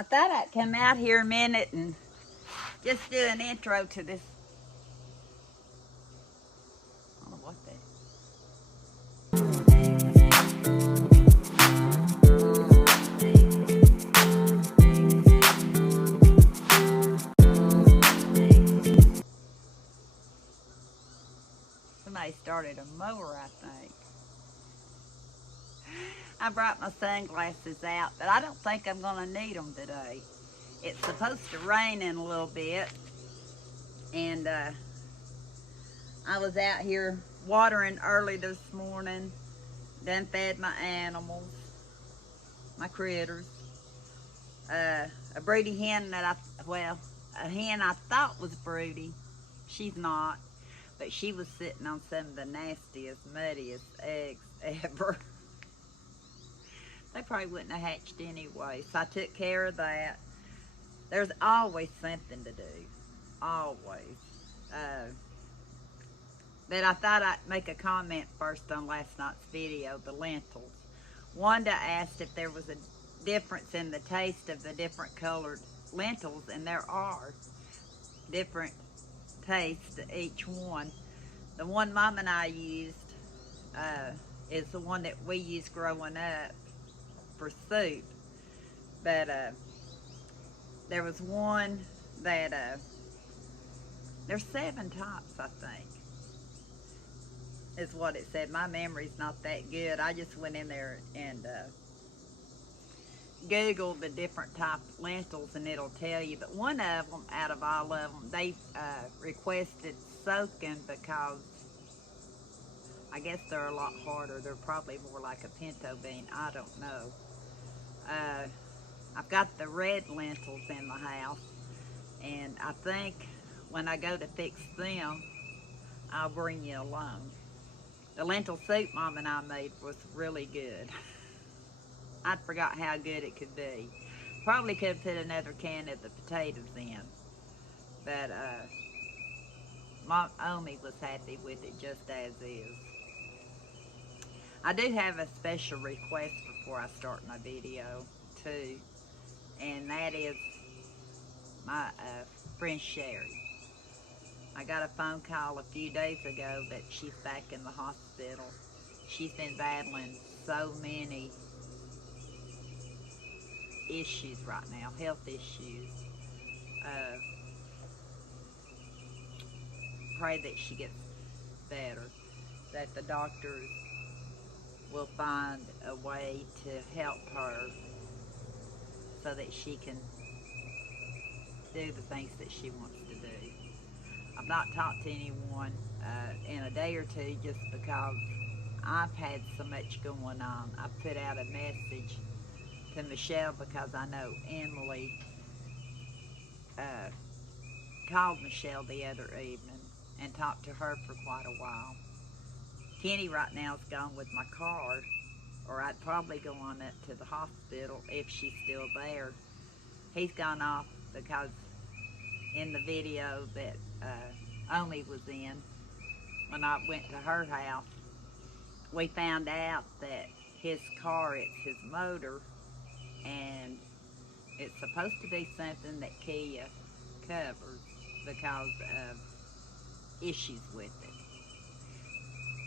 I thought I'd come out here a minute and just do an intro to this. I don't know what that. Somebody started a mower, I think. I brought my sunglasses out, but I don't think I'm going to need them today. It's supposed to rain in a little bit, and I was out here watering early this morning, done fed my animals, my critters. A broody hen that a hen I thought was broody. She's not, but she was sitting on some of the nastiest, muddiest eggs ever. They probably wouldn't have hatched anyway, so I took care of that. There's always something to do, always. But I thought I'd make a comment first on last night's video, the lentils. Wanda asked if there was a difference in the taste of the different colored lentils, and there are different tastes to each one. The one Mom and I used is the one that we used growing up for soup. But there was one that, there's 7 types, I think, is what it said. My memory's not that good. I just went in there and Googled the different type of lentils and it'll tell you. But one of them, out of all of them, they requested soaking because I guess they're a lot harder. They're probably more like a pinto bean. I don't know. I've got the red lentils in the house, and I think when I go to fix them, I'll bring you along. The lentil soup Mom and I made was really good. I forgot how good it could be. Probably could have put another can of the potatoes in, but Mom Omi was happy with it just as is. I do have a special request before I start my video too, and that is my friend Sherry. I got a phone call a few days ago that she's back in the hospital. She's been battling so many issues right now, health issues. Pray that she gets better, that the doctors will find a way to help her so that she can do the things that she wants to do. I've not talked to anyone in a day or two just because I've had so much going on. I put out a message to Michelle because I know Emily called Michelle the other evening and talked to her for quite a while. Kenny right now is gone with my car, or I'd probably go on up to the hospital if she's still there. He's gone off because in the video that Omi was in, when I went to her house, we found out that his car, it's his motor, and it's supposed to be something that Kia covers because of issues with it.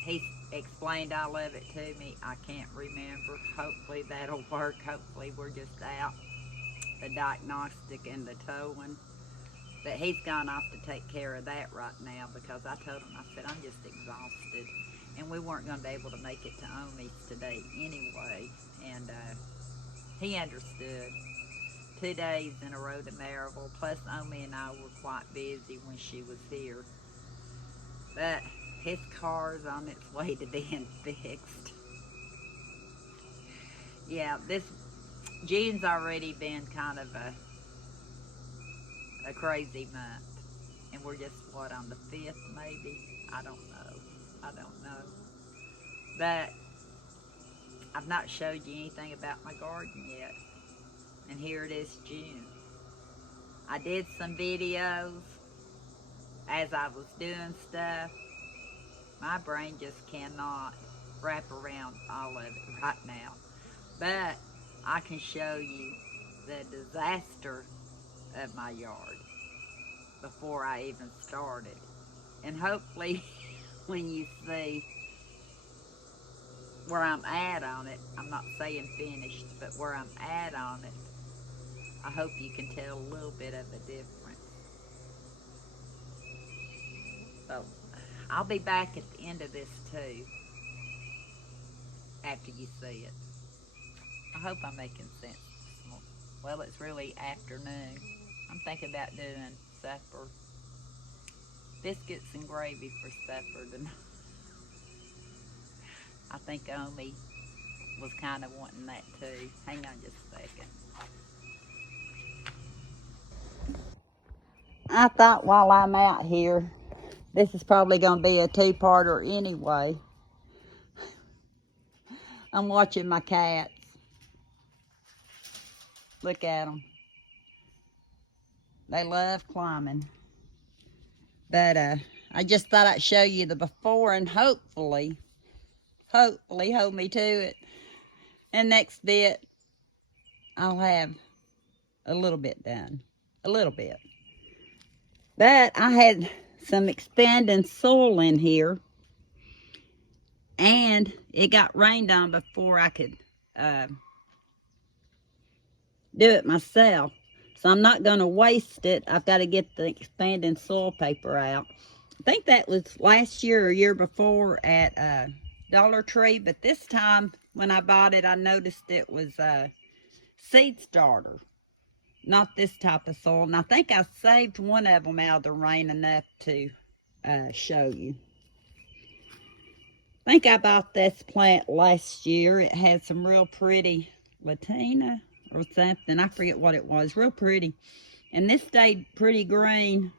He explained all of it to me. I can't remember. Hopefully that'll work. Hopefully we're just out the diagnostic and the towing. But he's gone off to take care of that right now because I told him, I said, I'm just exhausted. And we weren't going to be able to make it to Omi's today anyway. And he understood. 2 days in a row to Maryville, plus Omi and I were quite busy when she was here. But his car's on its way to being fixed. Yeah, this June's already been kind of a crazy month. And we're just, what, on the 5th maybe? I don't know. But I've not showed you anything about my garden yet. And here it is, June. I did some videos as I was doing stuff. My brain just cannot wrap around all of it right now. But I can show you the disaster of my yard before I even started. And hopefully when you see where I'm at on it, I'm not saying finished, but where I'm at on it, I hope you can tell a little bit of the difference. So I'll be back at the end of this too, after you see it. I hope I'm making sense. Well, it's really afternoon. I'm thinking about doing supper. Biscuits and gravy for supper tonight. I think Omi was kind of wanting that too. Hang on just a second. I thought while I'm out here, this is probably going to be a two-parter anyway. I'm watching my cats. Look at them. They love climbing. But I just thought I'd show you the before and hopefully hold me to it. And next bit, I'll have a little bit done. A little bit. But I had some expanding soil in here. And it got rained on before I could do it myself. So I'm not going to waste it. I've got to get the expanding soil paper out. I think that was last year or year before at Dollar Tree. But this time when I bought it, I noticed it was seed starter. Not this type of soil. And I think I saved one of them out of the rain enough to show you. I think I bought this plant last year. It had some real pretty Latina or something. I forget what it was. Real pretty. And this stayed pretty green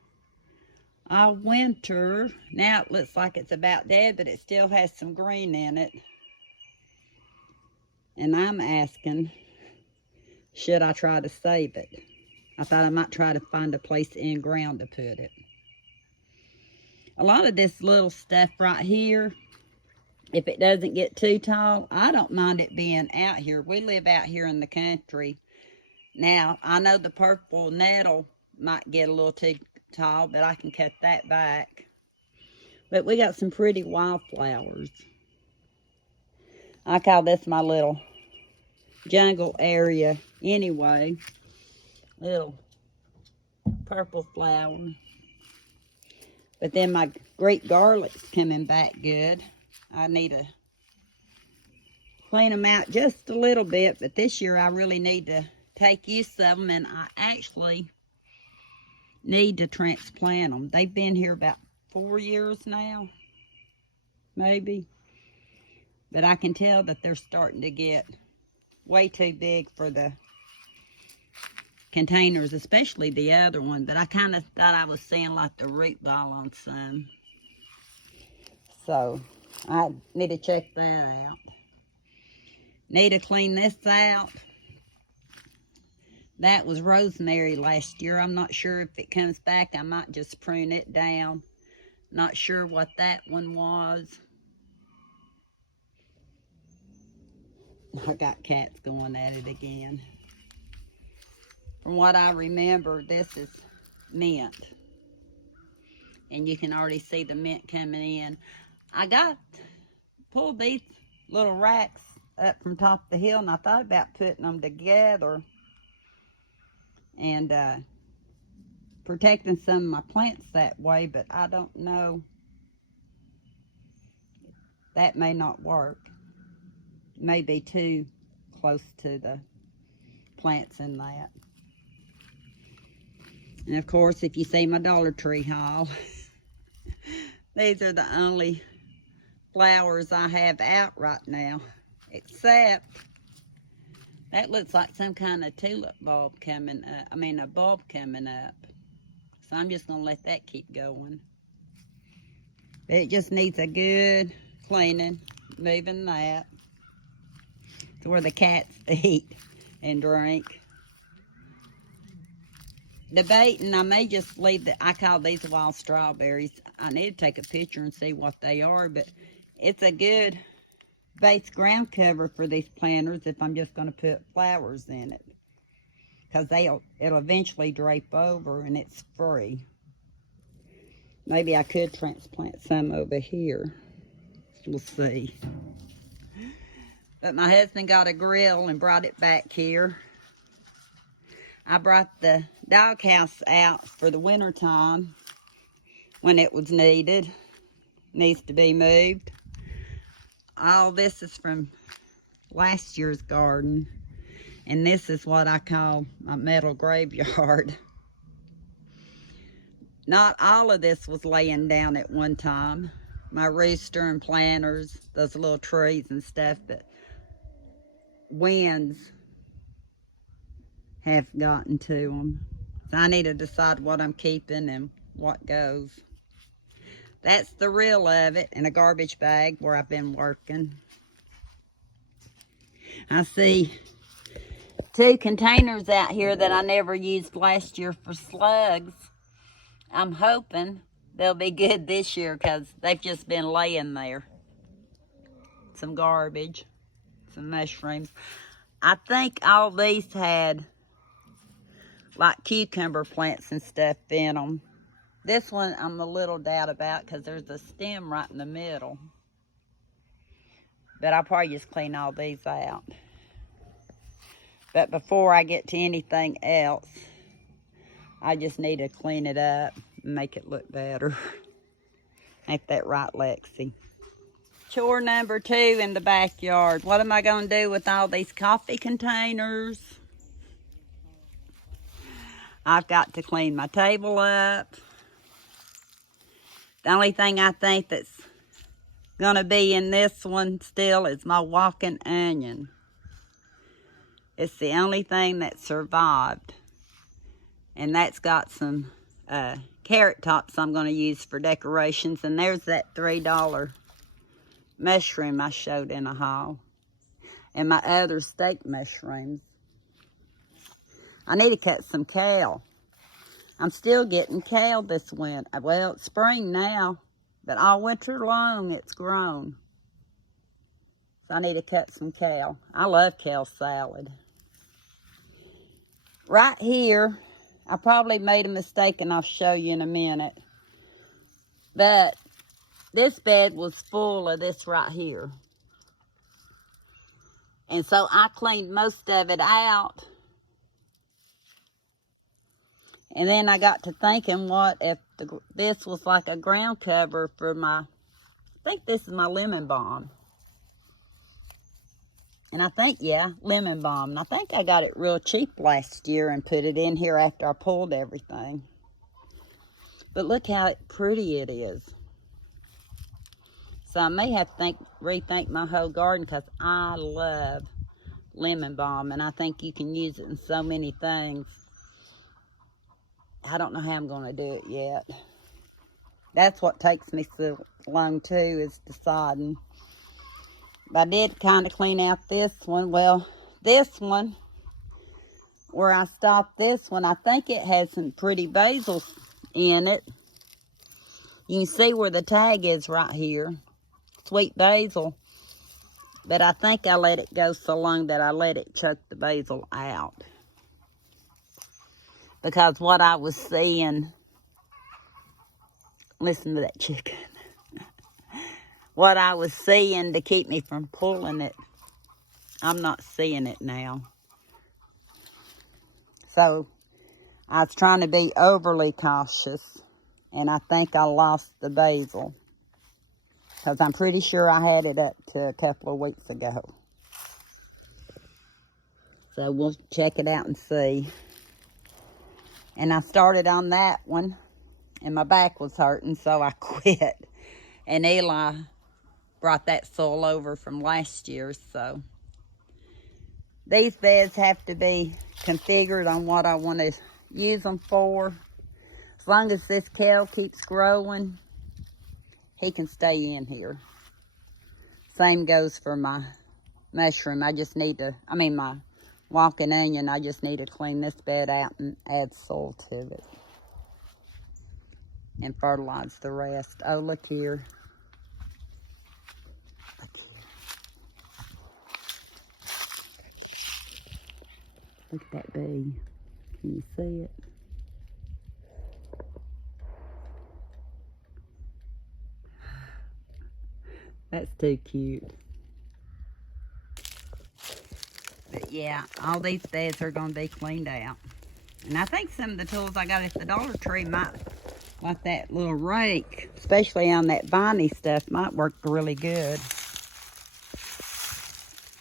all winter. Now it looks like it's about dead, but it still has some green in it. And I'm asking, should I try to save it? I thought I might try to find a place in ground to put it. A lot of this little stuff right here, if it doesn't get too tall, I don't mind it being out here. We live out here in the country. Now, I know the purple nettle might get a little too tall, but I can cut that back. But we got some pretty wildflowers. I call this my little jungle area anyway. Little purple flower. But then my Greek garlic's coming back good. I need to clean them out just a little bit, but this year I really need to take use of them, and I actually need to transplant them. They've been here about 4 years now, maybe. But I can tell that they're starting to get way too big for the containers, especially the other one. But I kind of thought I was seeing like the root ball on some. So I need to check that out. Need to clean this out. That was rosemary last year. I'm not sure if it comes back. I might just prune it down. Not sure what that one was. I got cats going at it again. From what I remember, this is mint. And you can already see the mint coming in. I pulled these little racks up from top of the hill, and I thought about putting them together and protecting some of my plants that way, but I don't know. That may not work. It may be too close to the plants in that. And of course, if you see my Dollar Tree haul, these are the only flowers I have out right now, except that looks like some kind of tulip bulb coming up. I mean, a bulb coming up. So I'm just going to let that keep going. But it just needs a good cleaning, moving that to where the cats eat and drink. Debating, I may just leave I call these wild strawberries. I need to take a picture and see what they are, but it's a good base ground cover for these planters if I'm just going to put flowers in it. because it'll eventually drape over and it's free. Maybe I could transplant some over here. We'll see. But my husband got a grill and brought it back here. I brought the doghouse out for the winter time when it was needed. Needs to be moved. All this is from last year's garden. And this is what I call my metal graveyard. Not all of this was laying down at one time. My rooster and planters, those little trees and stuff, but winds have gotten to them. So I need to decide what I'm keeping and what goes. That's the real of it in a garbage bag where I've been working. I see 2 containers out here that I never used last year for slugs. I'm hoping they'll be good this year because they've just been laying there. Some garbage, some mushrooms. I think all these had like cucumber plants and stuff in them. This one I'm a little doubt about because there's a stem right in the middle. But I'll probably just clean all these out. But before I get to anything else, I just need to clean it up and make it look better. Ain't that right, Lexi? Chore number 2 in the backyard. What am I going to do with all these coffee containers? I've got to clean my table up. The only thing I think that's going to be in this one still is my walking onion. It's the only thing that survived. And that's got some carrot tops I'm going to use for decorations. And there's that $3 mushroom I showed in a haul. And my other steak mushrooms. I need to cut some kale. I'm still getting kale this winter. Well, it's spring now, but all winter long it's grown. So I need to cut some kale. I love kale salad. Right here, I probably made a mistake and I'll show you in a minute. But this bed was full of this right here. And so I cleaned most of it out. And then I got to thinking, what if this was like a ground cover for my, I think this is my lemon balm. And I think, yeah, lemon balm. And I think I got it real cheap last year and put it in here after I pulled everything. But look how pretty it is. So I may have to rethink my whole garden because I love lemon balm. And I think you can use it in so many things. I don't know how I'm going to do it yet. That's what takes me so long too, is deciding. But I did kind of clean out this one. Well, this one, where I stopped this one, I think it has some pretty basil in it. You can see where the tag is right here. Sweet basil. But I think I let it go so long that I let it choke the basil out. Because what I was seeing, listen to that chicken. What I was seeing to keep me from pulling it, I'm not seeing it now. So I was trying to be overly cautious, and I think I lost the basil. Because I'm pretty sure I had it up to a couple of weeks ago. So we'll check it out and see. And I started on that one, and my back was hurting, so I quit. And Eli brought that soil over from last year, so. These beds have to be configured on what I want to use them for. As long as this kale keeps growing, he can stay in here. Same goes for my mushroom. My walking onion, I just need to clean this bed out and add soil to it. And fertilize the rest. Oh, look here. Look at that bee. Can you see it? That's too cute. But yeah, all these beds are going to be cleaned out. And I think some of the tools I got at the Dollar Tree might, like that little rake, especially on that viney stuff, might work really good.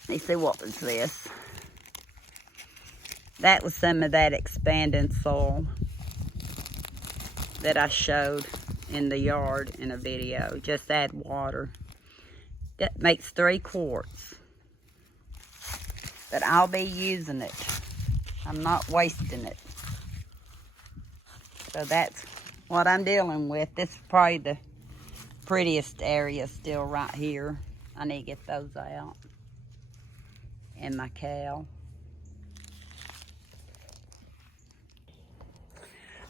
Let me see, what was this? That was some of that expanding soil that I showed in the yard in a video. Just add water. That makes 3 quarts. But I'll be using it. I'm not wasting it. So that's what I'm dealing with. This is probably the prettiest area still right here. I need to get those out. And my cow.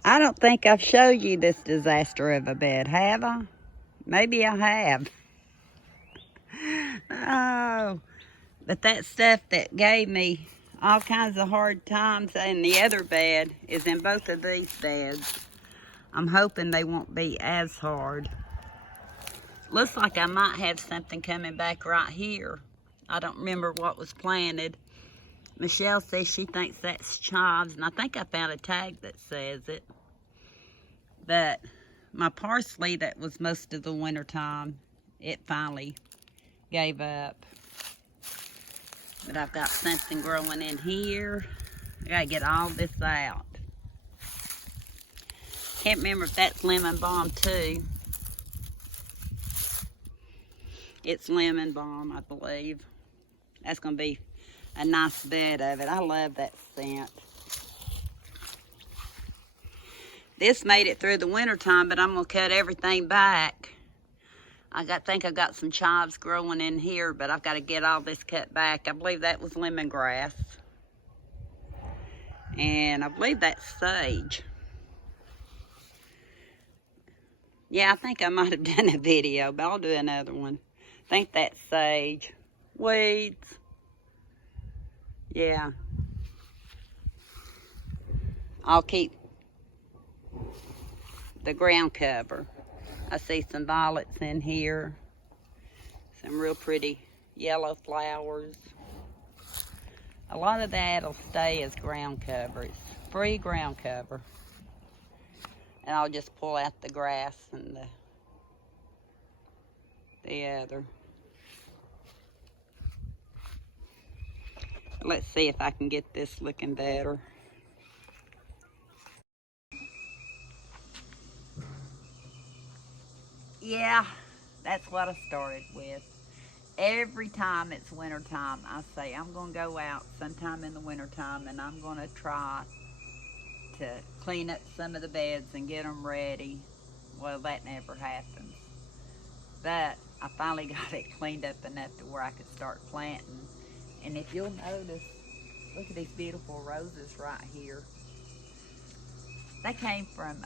I don't think I've showed you this disaster of a bed, have I? Maybe I have. Oh, but that stuff that gave me all kinds of hard times in the other bed is in both of these beds. I'm hoping they won't be as hard. Looks like I might have something coming back right here. I don't remember what was planted. Michelle says she thinks that's chives, and I think I found a tag that says it. But my parsley that was most of the winter time, it finally gave up. But I've got something growing in here. I gotta get all this out. Can't remember if that's lemon balm too. It's lemon balm, I believe. That's gonna be a nice bed of it. I love that scent. This made it through the winter time, but I'm gonna cut everything back. I think I got some chives growing in here, but I've got to get all this cut back. I believe that was lemongrass. And I believe that's sage. Yeah, I think I might have done a video, but I'll do another one. I think that's sage. Weeds. Yeah. I'll keep the ground cover. I see some violets in here. Some real pretty yellow flowers. A lot of that will stay as ground cover. It's free ground cover. And I'll just pull out the grass and the other. Let's see if I can get this looking better. Yeah, that's what I started with. Every time it's winter time, I say I'm going to go out sometime in the winter time and I'm going to try to clean up some of the beds and get them ready. Well, that never happens. But I finally got it cleaned up enough to where I could start planting. And if you'll notice, look at these beautiful roses right here. They came from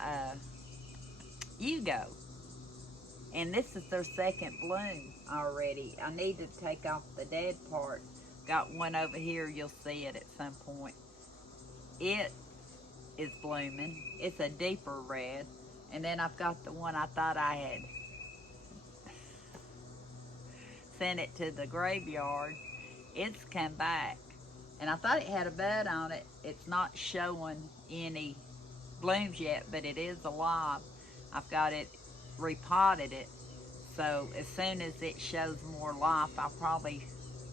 Yugo. And this is their second bloom already. I need to take off the dead part. Got one over here, you'll see it at some point. It is blooming. It's a deeper red. And then I've got the one I thought I had sent it to the graveyard. It's come back. And I thought it had a bud on it. It's not showing any blooms yet, but it is alive. I've got it, repotted it. So as soon as it shows more life, I'll probably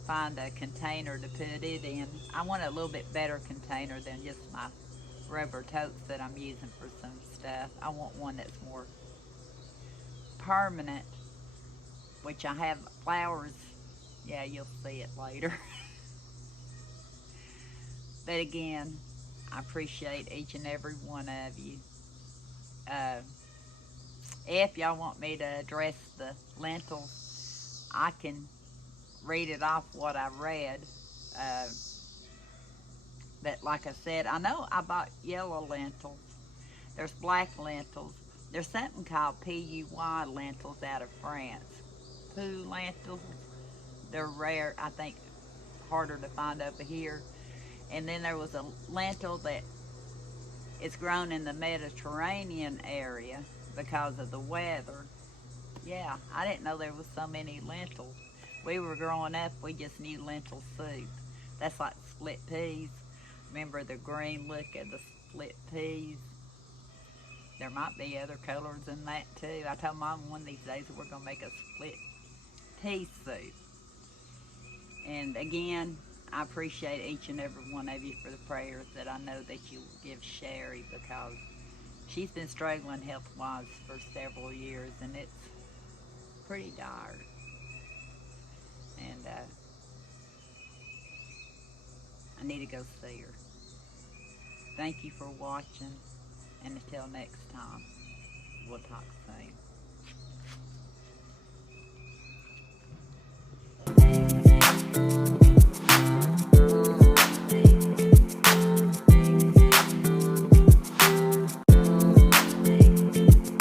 find a container to put it in. I want a little bit better container than just my rubber totes that I'm using for some stuff. I want one that's more permanent, which I have flowers. Yeah, you'll see it later. But again, I appreciate each and every one of you. If y'all want me to address the lentils, I can read it off what I read. Uh, but like I said, I know I bought yellow lentils. There's black lentils. There's something called PUY lentils out of France. Poo lentils. They're rare, I think harder to find over here. And then there was a lentil that It's grown in the Mediterranean area because of the weather. Yeah, I didn't know there was so many lentils. We were growing up, we just knew lentil soup. That's like split peas. Remember the green look of the split peas? There might be other colors in that too. I told Mom one of these days that we're going to make a split pea soup. And again, I appreciate each and every one of you for the prayers that I know that you give Sherry, because she's been struggling health-wise for several years, and it's pretty dire. And I need to go see her. Thank you for watching, and until next time, we'll talk soon.